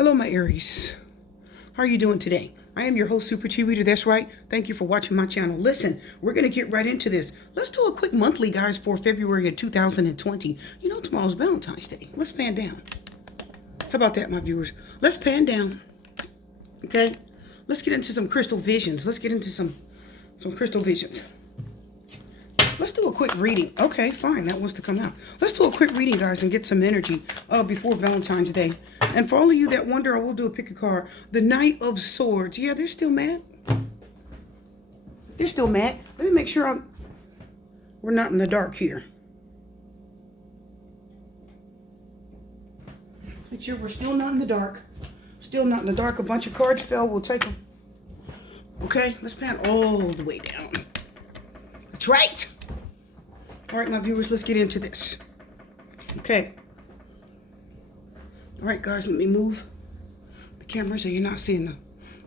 Hello, my Aries. How are you doing today? I am your host, Super Chi Reader. That's right. Thank you for watching my channel. Listen, we're going to get right into this. Let's do a quick monthly, guys, for February of 2020. You know, tomorrow's Valentine's Day. Let's pan down. How about that, my viewers? Let's pan down. Okay? Let's get into some crystal visions. Let's get into some crystal visions. Let's do a quick reading. Okay, fine. That wants to come out. Let's do a quick reading, guys, and get some energy before Valentine's Day. And for all of you that wonder, I will do a pick a card. The Knight of Swords. Yeah, they're still mad. They're still mad. Let me make sure we're not in the dark here. Make sure we're still not in the dark. Still not in the dark. A bunch of cards fell. We'll take them. Okay, let's pan all the way down. That's right. All right, my viewers, let's get into this. Okay. All right, guys, let me move the camera so you're not seeing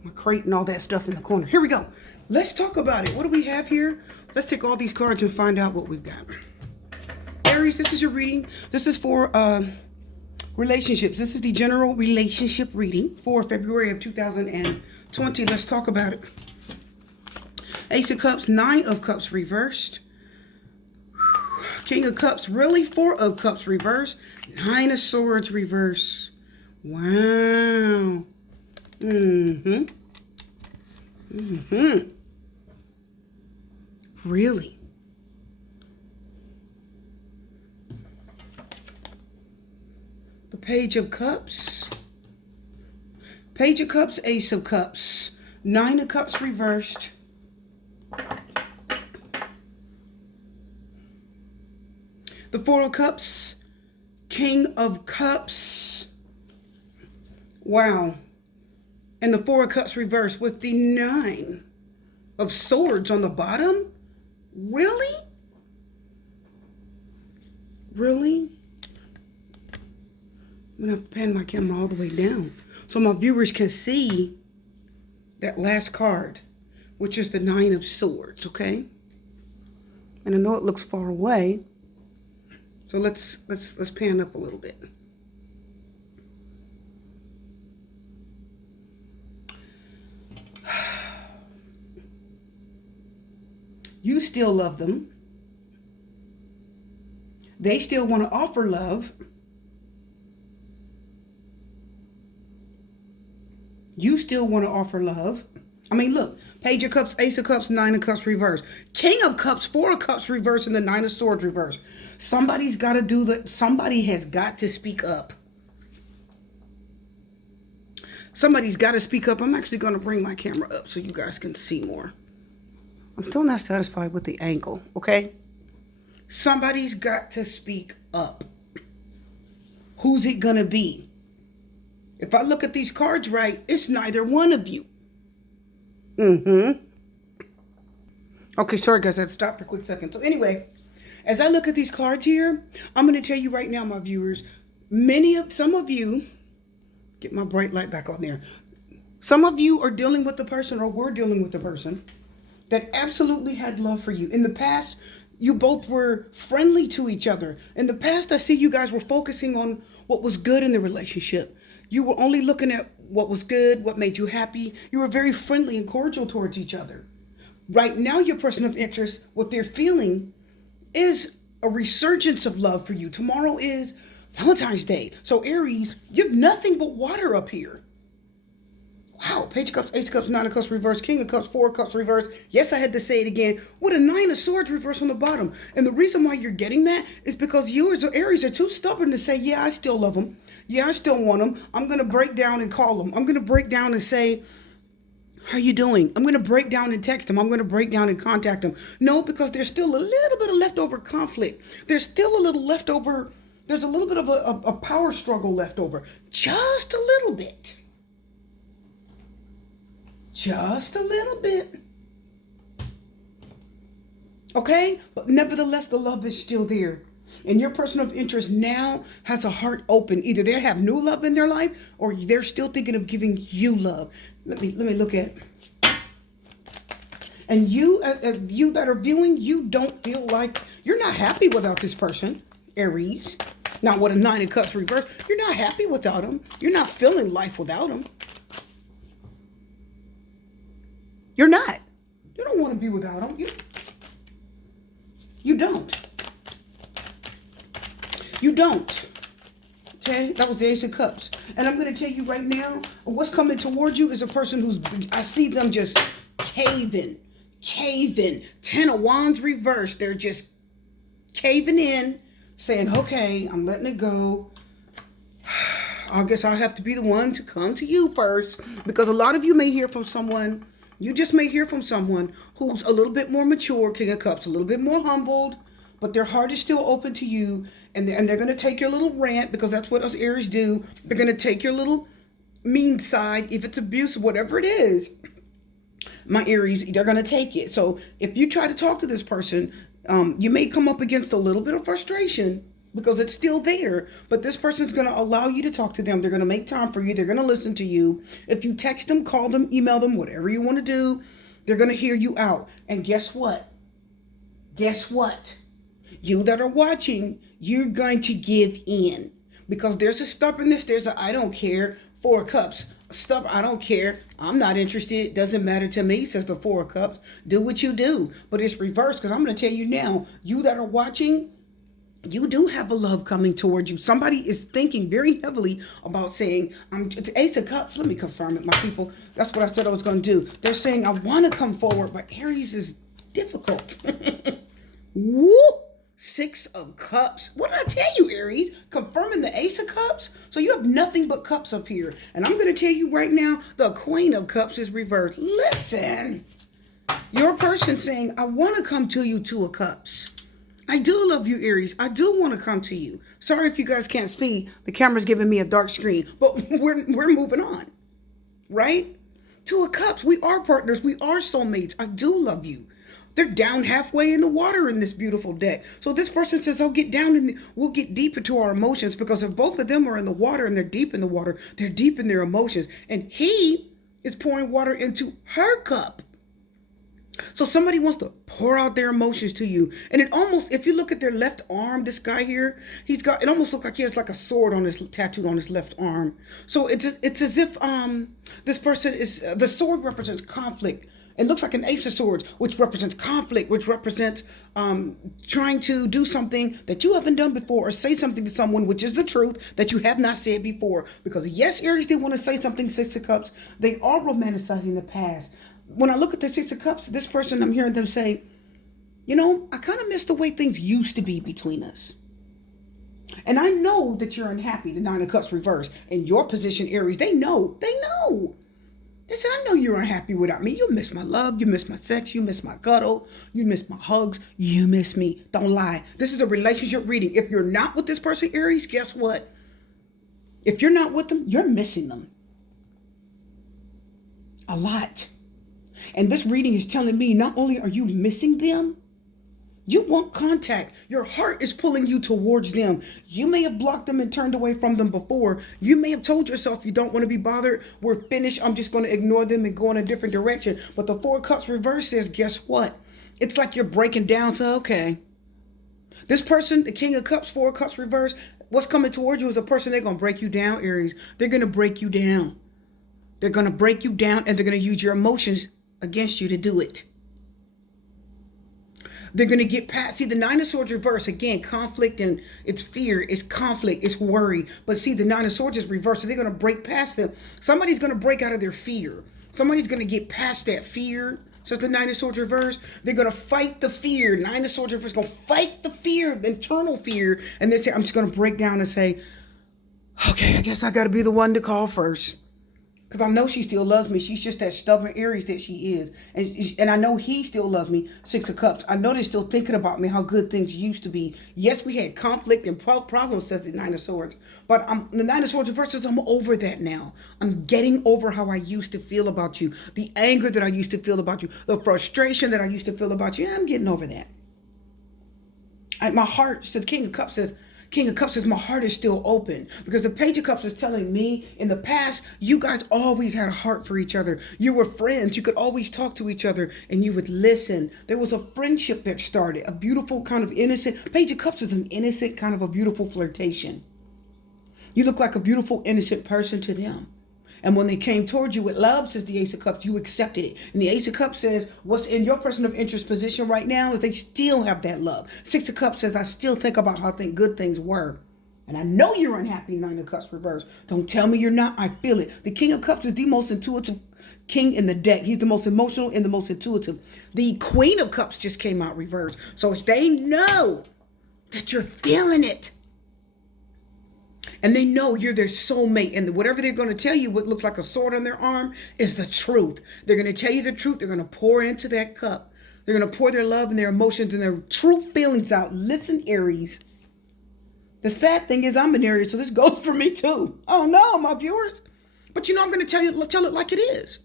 my crate and all that stuff in the corner. Here we go. Let's talk about it. What do we have here? Let's take all these cards and find out what we've got. Aries, this is your reading. This is for relationships. This is the general relationship reading for February of 2020. Let's talk about it. Ace of Cups, Nine of Cups reversed. King of Cups, really? Four of Cups reversed. Nine of Swords reversed. Wow. Really? The Page of Cups. Page of Cups, Ace of Cups. Nine of Cups reversed. The Four of Cups, King of Cups. Wow. And the Four of Cups reversed with the Nine of Swords on the bottom. Really? Really? I'm going to pan my camera all the way down so my viewers can see that last card, which is the Nine of Swords, okay? And I know it looks far away. So let's pan up a little bit. You still love them. They still want to offer love. You still want to offer love. I mean, look, Page of Cups, Ace of Cups, Nine of Cups reverse. King of Cups, Four of Cups reverse, and the Nine of Swords reverse. Somebody's got to do that. Somebody has got to speak up. Somebody's got to speak up. I'm actually going to bring my camera up so you guys can see more. I'm still not satisfied with the angle, okay? Somebody's got to speak up. Who's it going to be? If I look at these cards right, it's neither one of you. Okay, sorry guys, I had to stop for a quick second. So anyway, as I look at these cards here, I'm going to tell you right now, my viewers, some of you, get my bright light back on there. Some of you are dealing with the person, or were dealing with the person that absolutely had love for you. In the past, you both were friendly to each other. In the past, I see you guys were focusing on what was good in the relationship. You were only looking at what was good, what made you happy. You were very friendly and cordial towards each other. Right now, your person of interest, what they're feeling is a resurgence of love for you. Tomorrow is Valentine's Day. So Aries, you have nothing but water up here. Wow, Page of Cups, Ace of Cups, Nine of Cups reverse, King of Cups, Four of Cups reverse. Yes, I had to say it again. With a Nine of Swords reverse on the bottom. And the reason why you're getting that is because you as Aries are too stubborn to say, yeah, I still love them. Yeah, I still want them. I'm going to break down and call them. I'm going to break down and say, how are you doing? I'm going to break down and text them. I'm going to break down and contact them. No, because there's still a little bit of leftover conflict. There's still a little leftover. There's a little bit of a power struggle left over. Just a little bit. Just a little bit. Okay? But nevertheless, the love is still there. And your person of interest now has a heart open. Either they have new love in their life or they're still thinking of giving you love. Let me look at it. And you that are viewing, you don't feel like you're not happy without this person, Aries. Now, with a Nine of Cups reverse, you're not happy without him. You're not feeling life without him. You're not. You don't want to be without him. You don't. You don't. Okay, that was the Ace of Cups. And I'm going to tell you right now, what's coming towards you is a person who's, I see them just caving. Ten of Wands reversed. They're just caving in, saying, okay, I'm letting it go. I guess I'll have to be the one to come to you first. Because a lot of you may hear from someone, you just may hear from someone who's a little bit more mature, King of Cups, a little bit more humbled, but their heart is still open to you. And they're going to take your little rant, because that's what us Aries do. They're going to take your little mean side, if it's abuse, whatever it is. My Aries, they're going to take it. So if you try to talk to this person, you may come up against a little bit of frustration because it's still there. But this person's going to allow you to talk to them. They're going to make time for you. They're going to listen to you. If you text them, call them, email them, whatever you want to do, they're going to hear you out. And guess what? Guess what? You that are watching, you're going to give in, because there's a stubbornness. There's a I don't care. Four of Cups. I don't care. I'm not interested. Doesn't matter to me, says the Four of Cups. Do what you do. But it's reversed, because I'm going to tell you now, you that are watching, you do have a love coming towards you. Somebody is thinking very heavily about saying, it's Ace of Cups. Let me confirm it, my people. That's what I said I was going to do. They're saying, I want to come forward, but Aries is difficult. Woo! Six of Cups. What did I tell you, Aries? Confirming the Ace of Cups? So you have nothing but cups up here. And I'm going to tell you right now, the Queen of Cups is reversed. Listen. Your person saying, I want to come to you, Two of Cups. I do love you, Aries. I do want to come to you. Sorry if you guys can't see. The camera's giving me a dark screen. But we're moving on. Right? Two of Cups. We are partners. We are soulmates. I do love you. They're down halfway in the water in this beautiful deck. So this person says, I'll get down we'll get deep into our emotions, because if both of them are in the water and they're deep in the water, they're deep in their emotions. And he is pouring water into her cup. So somebody wants to pour out their emotions to you. And it almost, if you look at their left arm, this guy here, it almost looks like he has like a sword on his tattooed on his left arm. So it's as if this person is, the sword represents conflict. It looks like an Ace of Swords, which represents conflict, which represents trying to do something that you haven't done before, or say something to someone, which is the truth, that you have not said before. Because yes, Aries, they want to say something, Six of Cups. They are romanticizing the past. When I look at the Six of Cups, this person, I'm hearing them say, you know, I kind of miss the way things used to be between us. And I know that you're unhappy, the Nine of Cups reverse. In your position, Aries, they know. They said, I know you're unhappy without me. You miss my love. You miss my sex. You miss my cuddle. You miss my hugs. You miss me. Don't lie. This is a relationship reading. If you're not with this person, Aries, guess what? If you're not with them, you're missing them. A lot. And this reading is telling me, not only are you missing them, you want contact. Your heart is pulling you towards them. You may have blocked them and turned away from them before. You may have told yourself you don't want to be bothered. We're finished. I'm just going to ignore them and go in a different direction. But the Four of Cups reverse says, guess what? It's like you're breaking down. So, okay. This person, the King of Cups, Four of Cups reverse, what's coming towards you is a person, they're going to break you down, Aries. They're going to break you down. They're going to break you down, and they're going to use your emotions against you to do it. They're going to get past. See, the Nine of Swords reverse, again, conflict, and it's fear, it's conflict, it's worry. But see, the Nine of Swords is reversed, so they're going to break past them. Somebody's going to break out of their fear. Somebody's going to get past that fear. So it's the Nine of Swords reverse. They're going to fight the fear. Nine of Swords reverse, going to fight the fear, internal fear. And they say, I'm just going to break down and say, okay, I guess I got to be the one to call first. Because I know she still loves me. She's just that stubborn Aries that she is. And I know he still loves me. Six of Cups. I know they're still thinking about me, how good things used to be. Yes, we had conflict and problems, says the Nine of Swords. But the Nine of Swords reverses, I'm over that now. I'm getting over how I used to feel about you. The anger that I used to feel about you. The frustration that I used to feel about you. I'm getting over that. My heart, so the King of Cups says, King of Cups says my heart is still open, because the Page of Cups is telling me in the past, you guys always had a heart for each other. You were friends. You could always talk to each other and you would listen. There was a friendship that started, a beautiful kind of innocent. Page of Cups is an innocent kind of a beautiful flirtation. You look like a beautiful, innocent person to them. And when they came towards you with love, says the Ace of Cups, you accepted it. And the Ace of Cups says, what's in your person of interest position right now is they still have that love. Six of Cups says, I still think about how good things were. And I know you're unhappy, Nine of Cups reverse. Don't tell me you're not. I feel it. The King of Cups is the most intuitive king in the deck. He's the most emotional and the most intuitive. The Queen of Cups just came out reverse. So they know that you're feeling it. And they know you're their soulmate. And whatever they're going to tell you, what looks like a sword on their arm, is the truth. They're going to tell you the truth. They're going to pour into that cup. They're going to pour their love and their emotions and their true feelings out. Listen, Aries. The sad thing is I'm an Aries, so this goes for me too. Oh no, my viewers. But you know, I'm going to tell it like it is.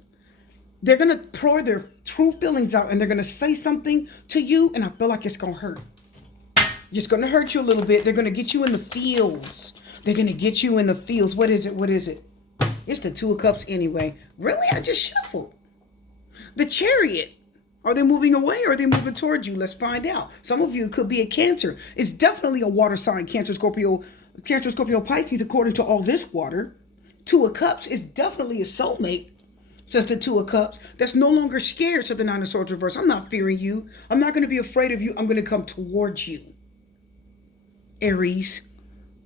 They're going to pour their true feelings out and they're going to say something to you, and I feel like it's going to hurt. It's going to hurt you a little bit. They're going to get you in the feels. They're going to get you in the feels. What is it? What is it? It's the Two of Cups anyway. Really? I just shuffled. The Chariot. Are they moving away or are they moving towards you? Let's find out. Some of you could be a Cancer. It's definitely a water sign. Cancer, Scorpio, Pisces, according to all this water. Two of Cups is definitely a soulmate, says the Two of Cups. That's no longer scared, said the Nine of Swords reverse. I'm not fearing you. I'm not going to be afraid of you. I'm going to come towards you. Aries.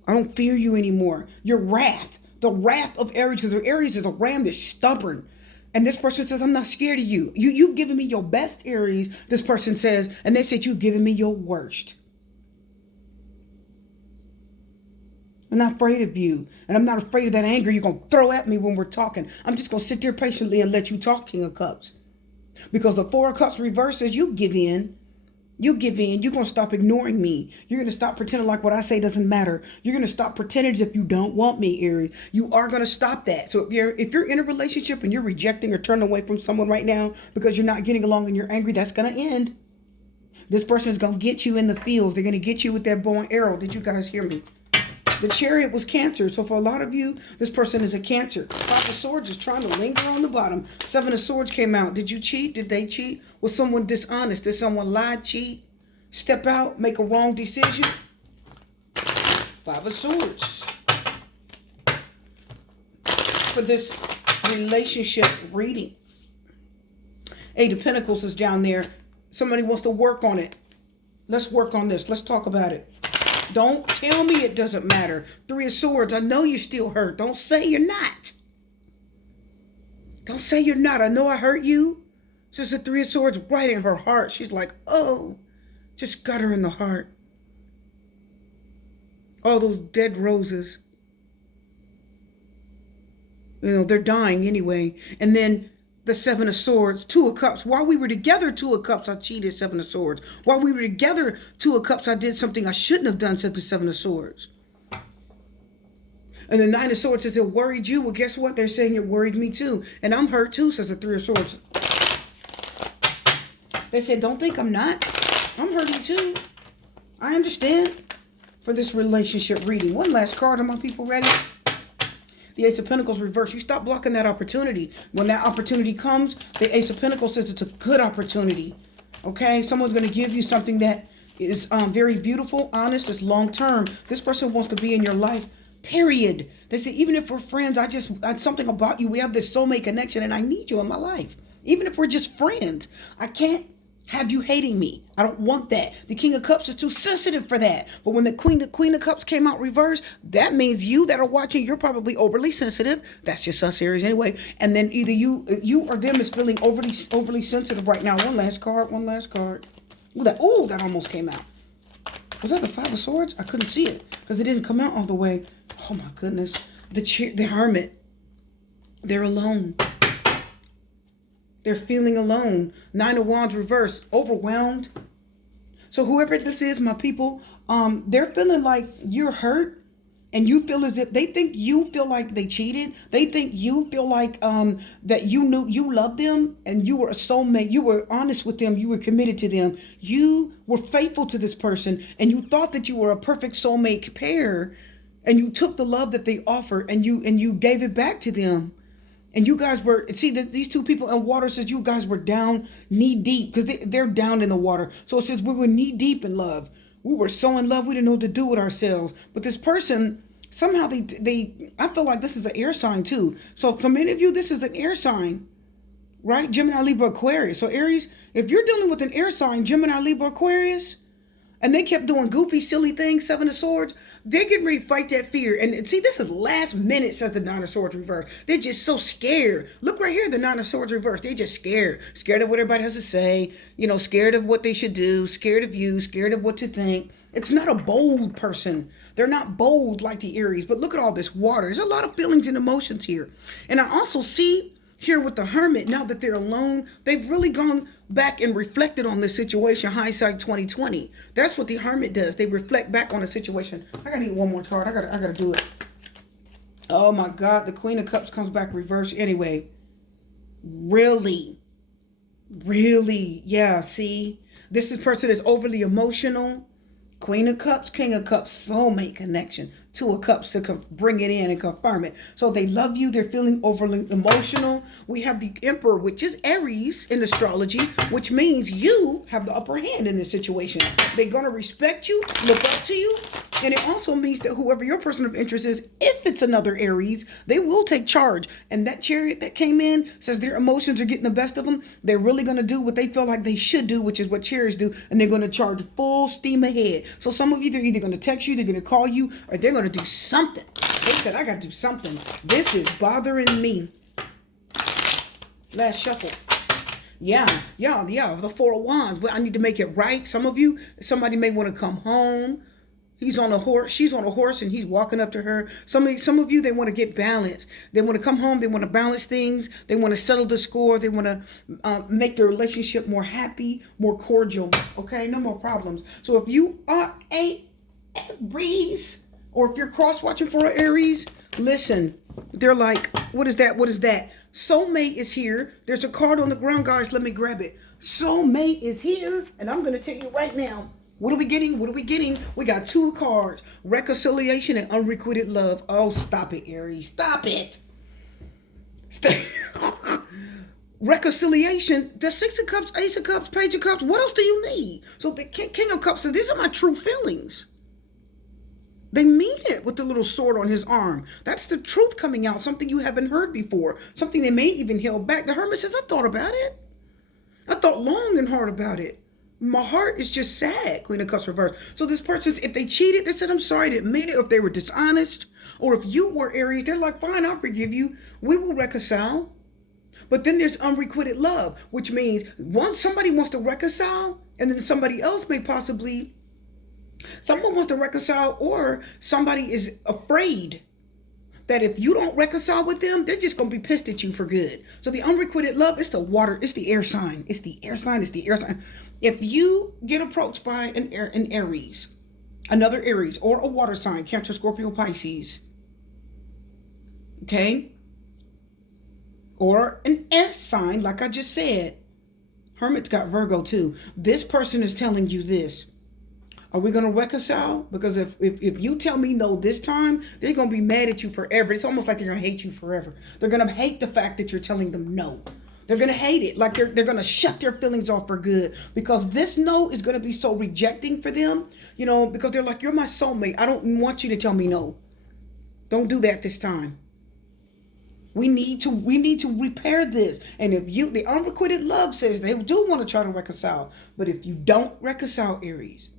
I don't fear you anymore. Your wrath, the wrath of Aries, because Aries is a ram that's stubborn. And this person says, I'm not scared of you. You've given me your best, Aries, this person says, and they said, you've given me your worst. I'm not afraid of you. And I'm not afraid of that anger you're going to throw at me when we're talking. I'm just going to sit there patiently and let you talk, King of Cups. Because the Four of Cups reverse says you give in. You give in. You're going to stop ignoring me. You're going to stop pretending like what I say doesn't matter. You're going to stop pretending as if you don't want me, Aries. You are going to stop that. So if you're in a relationship and you're rejecting or turning away from someone right now because you're not getting along and you're angry, that's going to end. This person is going to get you in the fields. They're going to get you with that bow and arrow. Did you guys hear me? The Chariot was Cancer. So for a lot of you, this person is a Cancer. Five of Swords is trying to linger on the bottom. Seven of Swords came out. Did you cheat? Did they cheat? Was someone dishonest? Did someone lie, cheat, step out, make a wrong decision? Five of Swords. For this relationship reading. Eight of Pentacles is down there. Somebody wants to work on it. Let's work on this. Let's talk about it. Don't tell me it doesn't matter. Three of Swords. I know you're still hurt. Don't say you're not. Don't say you're not. I know I hurt you. Says the Three of Swords right in her heart. She's like, oh, just got her in the heart. All those dead roses. You know, they're dying anyway. And then the Seven of Swords, Two of Cups. While we were together, Two of Cups, I cheated, Seven of Swords. While we were together, Two of Cups, I did something I shouldn't have done, said the Seven of Swords. And the Nine of Swords says it worried you. Well, guess what? They're saying it worried me too. And I'm hurt too, says the Three of Swords. They said, don't think I'm not. I'm hurting too. I understand. For this relationship reading. One last card. Are my people ready? The Ace of Pentacles reverse. You stop blocking that opportunity. When that opportunity comes, the Ace of Pentacles says it's a good opportunity. Okay? Someone's going to give you something that is very beautiful, honest, it's long term. This person wants to be in your life, period. They say, even if we're friends, something about you. We have this soulmate connection and I need you in my life. Even if we're just friends, I can't have you hating me. I don't want that. The King of Cups is too sensitive for that. But when the Queen of Cups came out reverse, that means you that are watching, you're probably overly sensitive. That's just us Aries anyway. And then either you or them is feeling overly sensitive right now. One last card. Ooh, that almost came out. Was that the Five of Swords? I couldn't see it because it didn't come out all the way. Oh my goodness. The Hermit. They're alone. They're feeling alone. Nine of Wands reversed. Overwhelmed. So whoever this is, my people, they're feeling like you're hurt and you feel as if they think you feel like they cheated. They think you feel like that you knew you loved them and you were a soulmate. You were honest with them. You were committed to them. You were faithful to this person, and you thought that you were a perfect soulmate pair, and you took the love that they offered and you gave it back to them. And you guys were, see, these two people in water says you guys were down knee deep, because they're down in the water. So it says we were knee deep in love. We were so in love, we didn't know what to do with ourselves. But this person, somehow I feel like this is an air sign too. So for many of you, this is an air sign, right? Gemini, Libra, Aquarius. So Aries, if you're dealing with an air sign, Gemini, Libra, Aquarius, and they kept doing goofy, silly things, Seven of Swords, they're getting ready to fight that fear. And see, this is last minute, says the Nine of Swords reverse. They're just so scared. Look right here, the Nine of Swords reverse. They're just scared. Scared of what everybody has to say, scared of what they should do, scared of you, scared of what to think. It's not a bold person. They're not bold like the Aries. But look at all this water. There's a lot of feelings and emotions here. And I also see here with the Hermit, now that they're alone, they've really gone back and reflected on this situation. Hindsight 2020. That's what the Hermit does. They reflect back on the situation. I gotta need one more chart. I gotta do it. Oh my God, the Queen of Cups comes back reversed. Anyway, really, yeah. See, this is a person that's overly emotional. Queen of Cups, King of Cups, soulmate connection. Two of Cups to bring it in and confirm it. So they love you. They're feeling overly emotional. We have the Emperor, which is Aries in astrology, which means you have the upper hand in this situation. They're going to respect you, look up to you. And it also means that whoever your person of interest is, if it's another Aries, they will take charge. And that Chariot that came in says their emotions are getting the best of them. They're really going to do what they feel like they should do, which is what Chariots do. And they're going to charge full steam ahead. So some of you, they're either going to text you, they're going to call you, or they're going to do something. They said, I got to do something. This is bothering me. Last shuffle. Yeah. The Four of Wands. Well, I need to make it right. Some of you, somebody may want to come home. He's on a horse. She's on a horse and he's walking up to her. Some of you, they want to get balanced. They want to come home. They want to balance things. They want to settle the score. They want to make their relationship more happy, more cordial. Okay, no more problems. So if you are a Aries, or if you're cross-watching for an Aries, listen. They're like, what is that? What is that? Soulmate is here. There's a card on the ground, guys. Let me grab it. Soulmate is here, and I'm going to tell you right now. What are we getting? We got two cards. Reconciliation and unrequited love. Oh, stop it, Aries. Stop it. Reconciliation. The Six of Cups, Ace of Cups, Page of Cups. What else do you need? So the King of Cups. So these are my true feelings. They mean it with the little sword on his arm. That's the truth coming out. Something you haven't heard before. Something they may even held back. The Hermit says, I thought about it. I thought long and hard about it. My heart is just sad. Queen of Cups reversed. So this person, if they cheated, they said, I'm sorry to admit it. Or if they were dishonest, or if you were Aries, they're like, fine, I'll forgive you. We will reconcile. But then there's unrequited love, which means once somebody wants to reconcile, and then somebody else may possibly, someone wants to reconcile, or somebody is afraid that if you don't reconcile with them, they're just going to be pissed at you for good. So the unrequited love, it's the water, it's the air sign. It's the air sign. If you get approached by an Aries, another Aries, or a water sign, Cancer, Scorpio, Pisces, okay, or an air sign, like I just said, Hermit's got Virgo too. This person is telling you this. Are we going to reconcile? Because if you tell me no this time, they're going to be mad at you forever. It's almost like they're going to hate you forever. They're going to hate the fact that you're telling them no. They're going to hate it. Like they're going to shut their feelings off for good. Because this no is going to be so rejecting for them. Because they're like, you're my soulmate. I don't want you to tell me no. Don't do that this time. We need to repair this. And if the unrequited love says they do want to try to reconcile. But if you don't reconcile, Aries,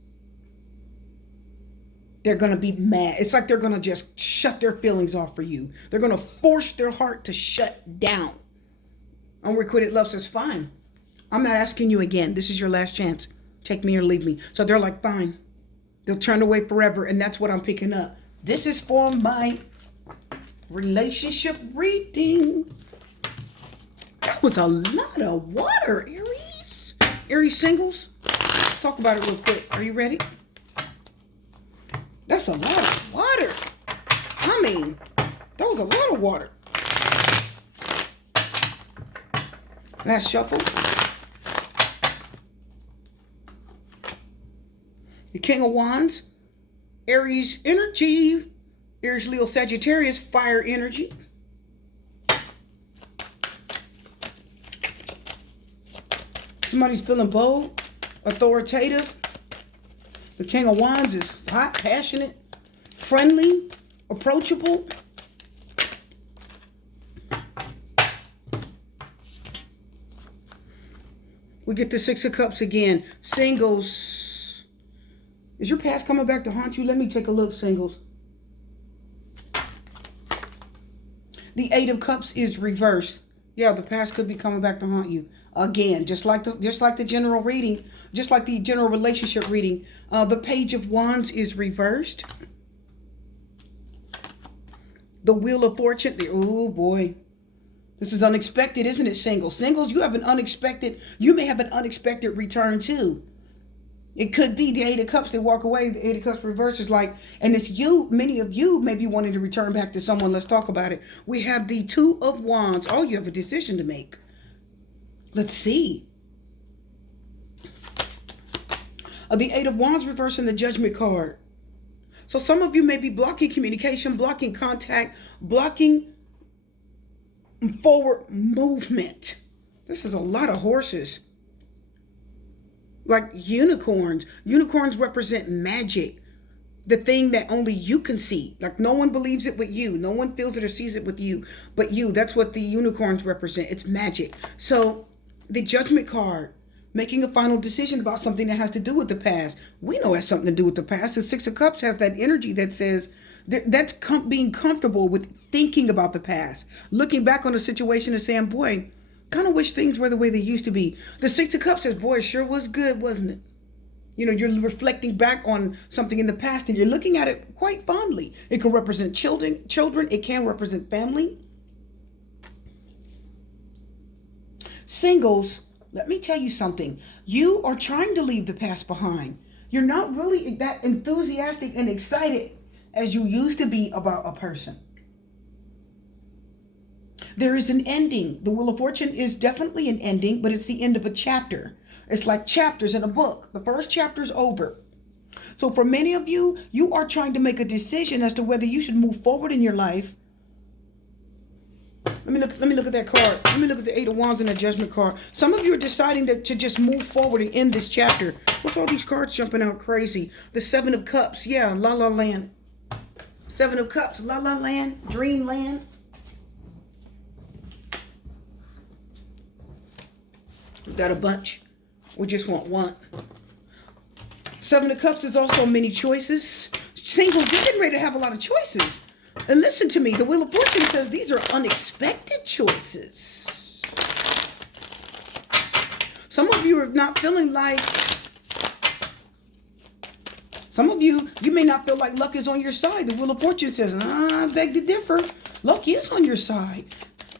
they're going to be mad. It's like they're going to just shut their feelings off for you. They're going to force their heart to shut down. Unrequited love says, fine. I'm not asking you again. This is your last chance. Take me or leave me. So they're like, fine. They'll turn away forever. And that's what I'm picking up. This is for my relationship reading. That was a lot of water, Aries. Aries singles. Let's talk about it real quick. Are you ready? That's a lot of water. I mean, that was a lot of water. Last shuffle. The King of Wands. Aries energy. Aries, Leo, Sagittarius, fire energy. Somebody's feeling bold, authoritative. The King of Wands is hot, passionate, friendly, approachable. We get the Six of Cups again. Singles. Is your past coming back to haunt you? Let me take a look, singles. The Eight of Cups is reversed. Yeah, the past could be coming back to haunt you again, just like the general reading, just like the general relationship reading. The Page of Wands is reversed. The Wheel of Fortune. Oh boy, this is unexpected, isn't it? Singles, you may have an unexpected return too. It could be the Eight of Cups. They walk away. The Eight of Cups reverse is like, and it's you. Many of you may be wanting to return back to someone. Let's talk about it. We have the Two of Wands. Oh, you have a decision to make. Let's see. The Eight of Wands reverse and the Judgment card. So some of you may be blocking communication, blocking contact, blocking forward movement. This is a lot of horses. Like unicorns. Unicorns represent magic. The thing that only you can see. Like no one believes it but you. No one feels it or sees it with you but you. That's what the unicorns represent. It's magic. So the Judgment card, making a final decision about something that has to do with the past. We know it has something to do with the past. The Six of Cups has that energy that says that's being comfortable with thinking about the past. Looking back on a situation and saying, boy, kind of wish things were the way they used to be. The Six of Cups says, boy, it sure was good, wasn't it? You know, you're reflecting back on something in the past and you're looking at it quite fondly. It can represent children. It can represent family. Singles, let me tell you something. You are trying to leave the past behind. You're not really that enthusiastic and excited as you used to be about a person. There is an ending. The Wheel of Fortune is definitely an ending, but it's the end of a chapter. It's like chapters in a book. The first chapter is over. So for many of you, you are trying to make a decision as to whether you should move forward in your life. Let me look at that card. Let me look at the Eight of Wands and the Judgment card. Some of you are deciding to just move forward and end this chapter. What's all these cards jumping out crazy? The Seven of Cups. Yeah, La La Land. Seven of Cups. La La Land. Dreamland. We've got a bunch. We just want one. Seven of Cups is also many choices. Singles, you're getting ready to have a lot of choices. And listen to me. The Wheel of Fortune says these are unexpected choices. Some of you are not feeling like... Some of you may not feel like luck is on your side. The Wheel of Fortune says, I beg to differ. Luck is on your side.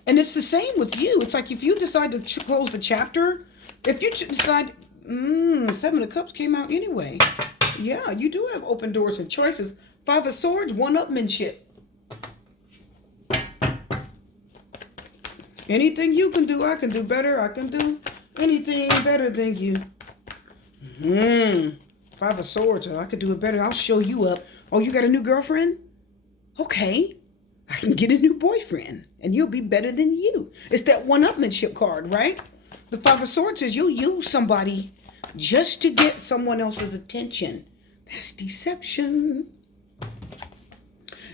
And it's the same with you. It's like if you decide to close the chapter, if you decide, Seven of Cups came out anyway. Yeah, you do have open doors and choices. Five of Swords, one-upmanship. Anything you can do, I can do better. I can do anything better than you. Five of Swords, I could do it better. I'll show you up. Oh, you got a new girlfriend? Okay. I can get a new boyfriend and you'll be better than you. It's that one-upmanship card, right? The Five of Swords says you'll use somebody just to get someone else's attention. That's deception.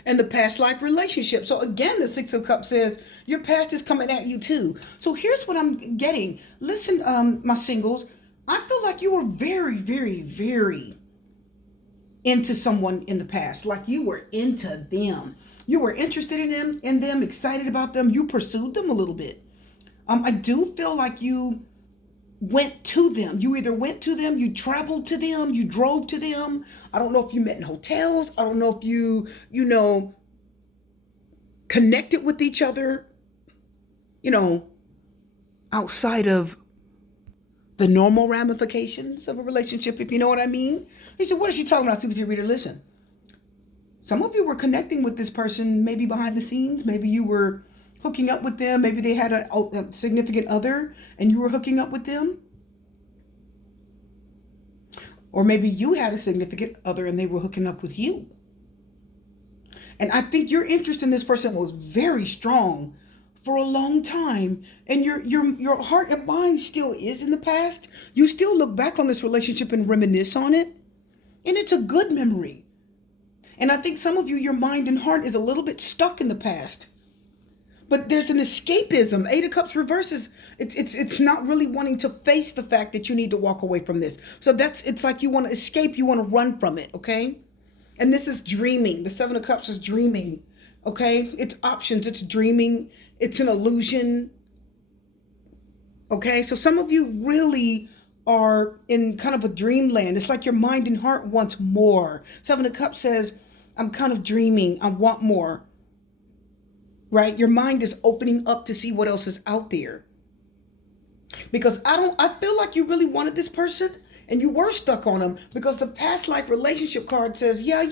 And the past life relationship. So again, the Six of Cups says your past is coming at you too. So here's what I'm getting. Listen, my singles, I feel like you were very, very, very into someone in the past. Like you were into them. You were interested in them, excited about them. You pursued them a little bit. I do feel like you went to them. You either went to them, you traveled to them, you drove to them. I don't know if you met in hotels. I don't know if you connected with each other, outside of the normal ramifications of a relationship, if you know what I mean. He said, what is she talking about? CBT reader, listen. Some of you were connecting with this person maybe behind the scenes. Maybe you were hooking up with them. Maybe they had a significant other and you were hooking up with them. Or maybe you had a significant other and they were hooking up with you. And I think your interest in this person was very strong for a long time. And your heart and mind still is in the past. You still look back on this relationship and reminisce on it. And it's a good memory. And I think some of you, your mind and heart is a little bit stuck in the past. But there's an escapism. Eight of Cups reverses. It's not really wanting to face the fact that you need to walk away from this. So it's like you want to escape, you want to run from it, okay? And this is dreaming. The Seven of Cups is dreaming, okay? It's options, it's dreaming, it's an illusion, okay? So some of you really are in kind of a dreamland. It's like your mind and heart wants more. Seven of Cups says, I'm kind of dreaming, I want more, right? Your mind is opening up to see what else is out there. Because I feel like you really wanted this person and you were stuck on them because the past life relationship card says, yeah,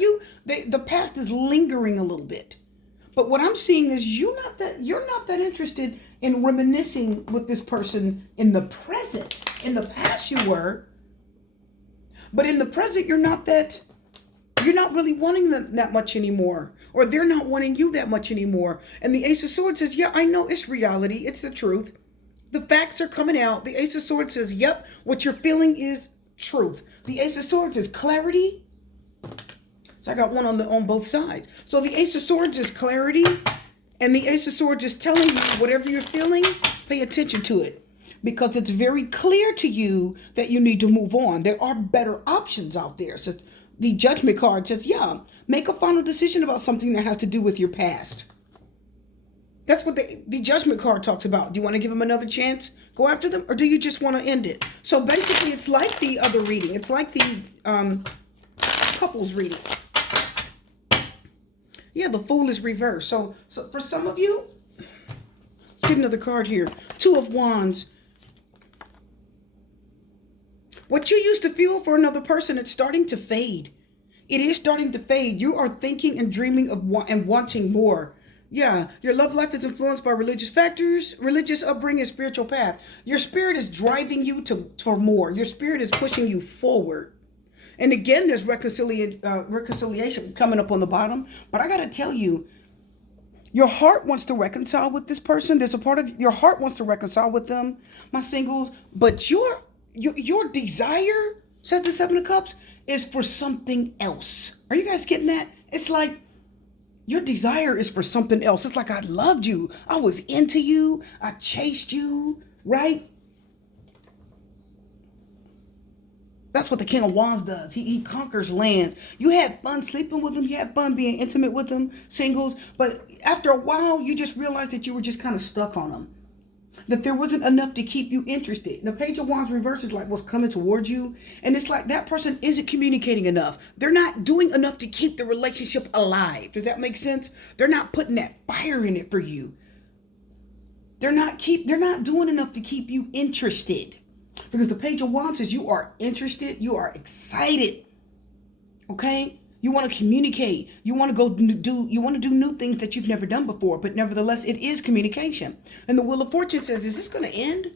the past is lingering a little bit. But what I'm seeing is you're not that interested in reminiscing with this person in the present. In the past you were, but in the present you're not really wanting them that much anymore, or they're not wanting you that much anymore. And the Ace of Swords says, yeah, I know it's reality. It's the truth. The facts are coming out. The Ace of Swords says, yep, what you're feeling is truth. The Ace of Swords is clarity. So I got one on both sides. So the Ace of Swords is clarity, and the Ace of Swords is telling you whatever you're feeling, pay attention to it. Because it's very clear to you that you need to move on. There are better options out there. So the Judgment card says, yeah, make a final decision about something that has to do with your past. That's what the Judgment card talks about. Do you want to give them another chance? Go after them? Or do you just want to end it? So basically, it's like the other reading. It's like the couples reading. Yeah, the Fool is reversed. So for some of you, let's get another card here. Two of Wands. What you used to feel for another person, it's starting to fade. It is starting to fade. You are thinking and dreaming of and wanting more. Yeah, your love life is influenced by religious factors, religious upbringing, and spiritual path. Your spirit is driving you for more. Your spirit is pushing you forward. And again, there's reconciliation coming up on the bottom. But I got to tell you, your heart wants to reconcile with this person. There's a part of your heart wants to reconcile with them, my singles. But your desire, says the Seven of Cups, is for something else. Are you guys getting that? It's like your desire is for something else. It's like I loved you. I was into you. I chased you, right? That's what the King of Wands does. He conquers lands. You had fun sleeping with him. You had fun being intimate with him, singles. But after a while, you just realized that you were just kind of stuck on him. That there wasn't enough to keep you interested. The Page of Wands reverse is like what's coming towards you. And it's like that person isn't communicating enough. They're not doing enough to keep the relationship alive. Does that make sense? They're not putting that fire in it for you. They're not doing enough to keep you interested. Because the Page of Wands says you are interested. You are excited. Okay? You want to communicate. You want to do new things that you've never done before. But nevertheless, it is communication. And the Wheel of Fortune says, is this going to end?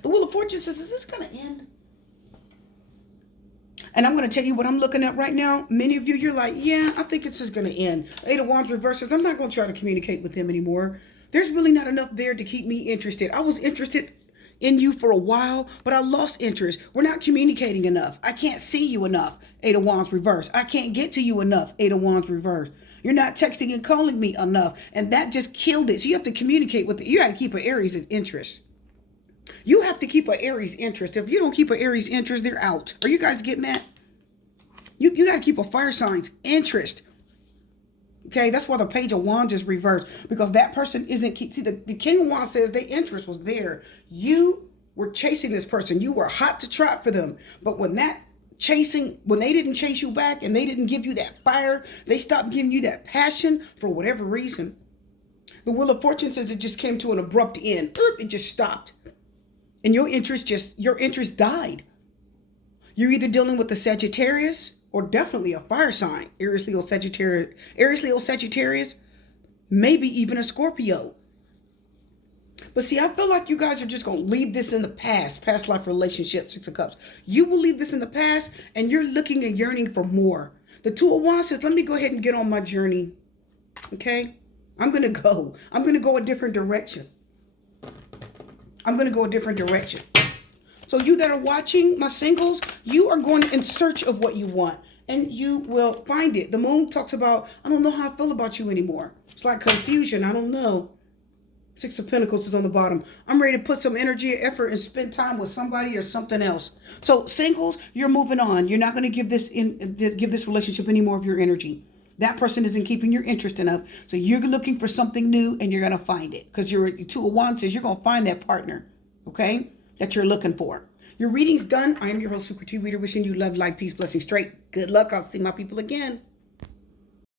The Wheel of Fortune says, is this going to end? And I'm going to tell you what I'm looking at right now. Many of you, you're like, yeah, I think it's just going to end. Eight of Wands reverses. I'm not going to try to communicate with him anymore. There's really not enough there to keep me interested. I was interested in you for a while, but I lost interest. We're not communicating enough. I can't see you enough. Eight of Wands reverse. I can't get to you enough. Eight of Wands reverse. You're not texting and calling me enough. And that just killed it. So you have to communicate with it. You got to keep an Aries interest. You have to keep an Aries interest. If you don't keep an Aries interest, they're out. Are you guys getting that? You got to keep a fire sign's interest. Okay, that's why the Page of Wands is reversed, because that person isn't see the King of Wands says their interest was there. You were chasing this person. You were hot to trot for them. But when they didn't chase you back and they didn't give you that fire, they stopped giving you that passion for whatever reason. The Wheel of Fortune says it just came to an abrupt end. It just stopped. And your interest died. You're either dealing with the Sagittarius or definitely a fire sign. Aries, Leo, Sagittarius, maybe even a Scorpio. But see, I feel like you guys are just going to leave this in the past life relationship, Six of Cups. You will leave this in the past, and you're looking and yearning for more. The Two of Wands says, let me go ahead and get on my journey. Okay? I'm going to go. I'm going to go a different direction. I'm going to go a different direction. So you that are watching, my singles, you are going in search of what you want, and you will find it. The moon talks about, I don't know how I feel about you anymore. It's like confusion. I don't know. Six of Pentacles is on the bottom. I'm ready to put some energy and effort and spend time with somebody or something else. So singles, you're moving on. You're not going to give this relationship any more of your energy. That person isn't keeping your interest enough. So you're looking for something new, and you're going to find it. Because your Two of Wands says you're going to find that partner, okay, that you're looking for. Your reading's done. I am your host, Super T Reader, wishing you love, light, peace, blessings, straight. Good luck. I'll see my people again.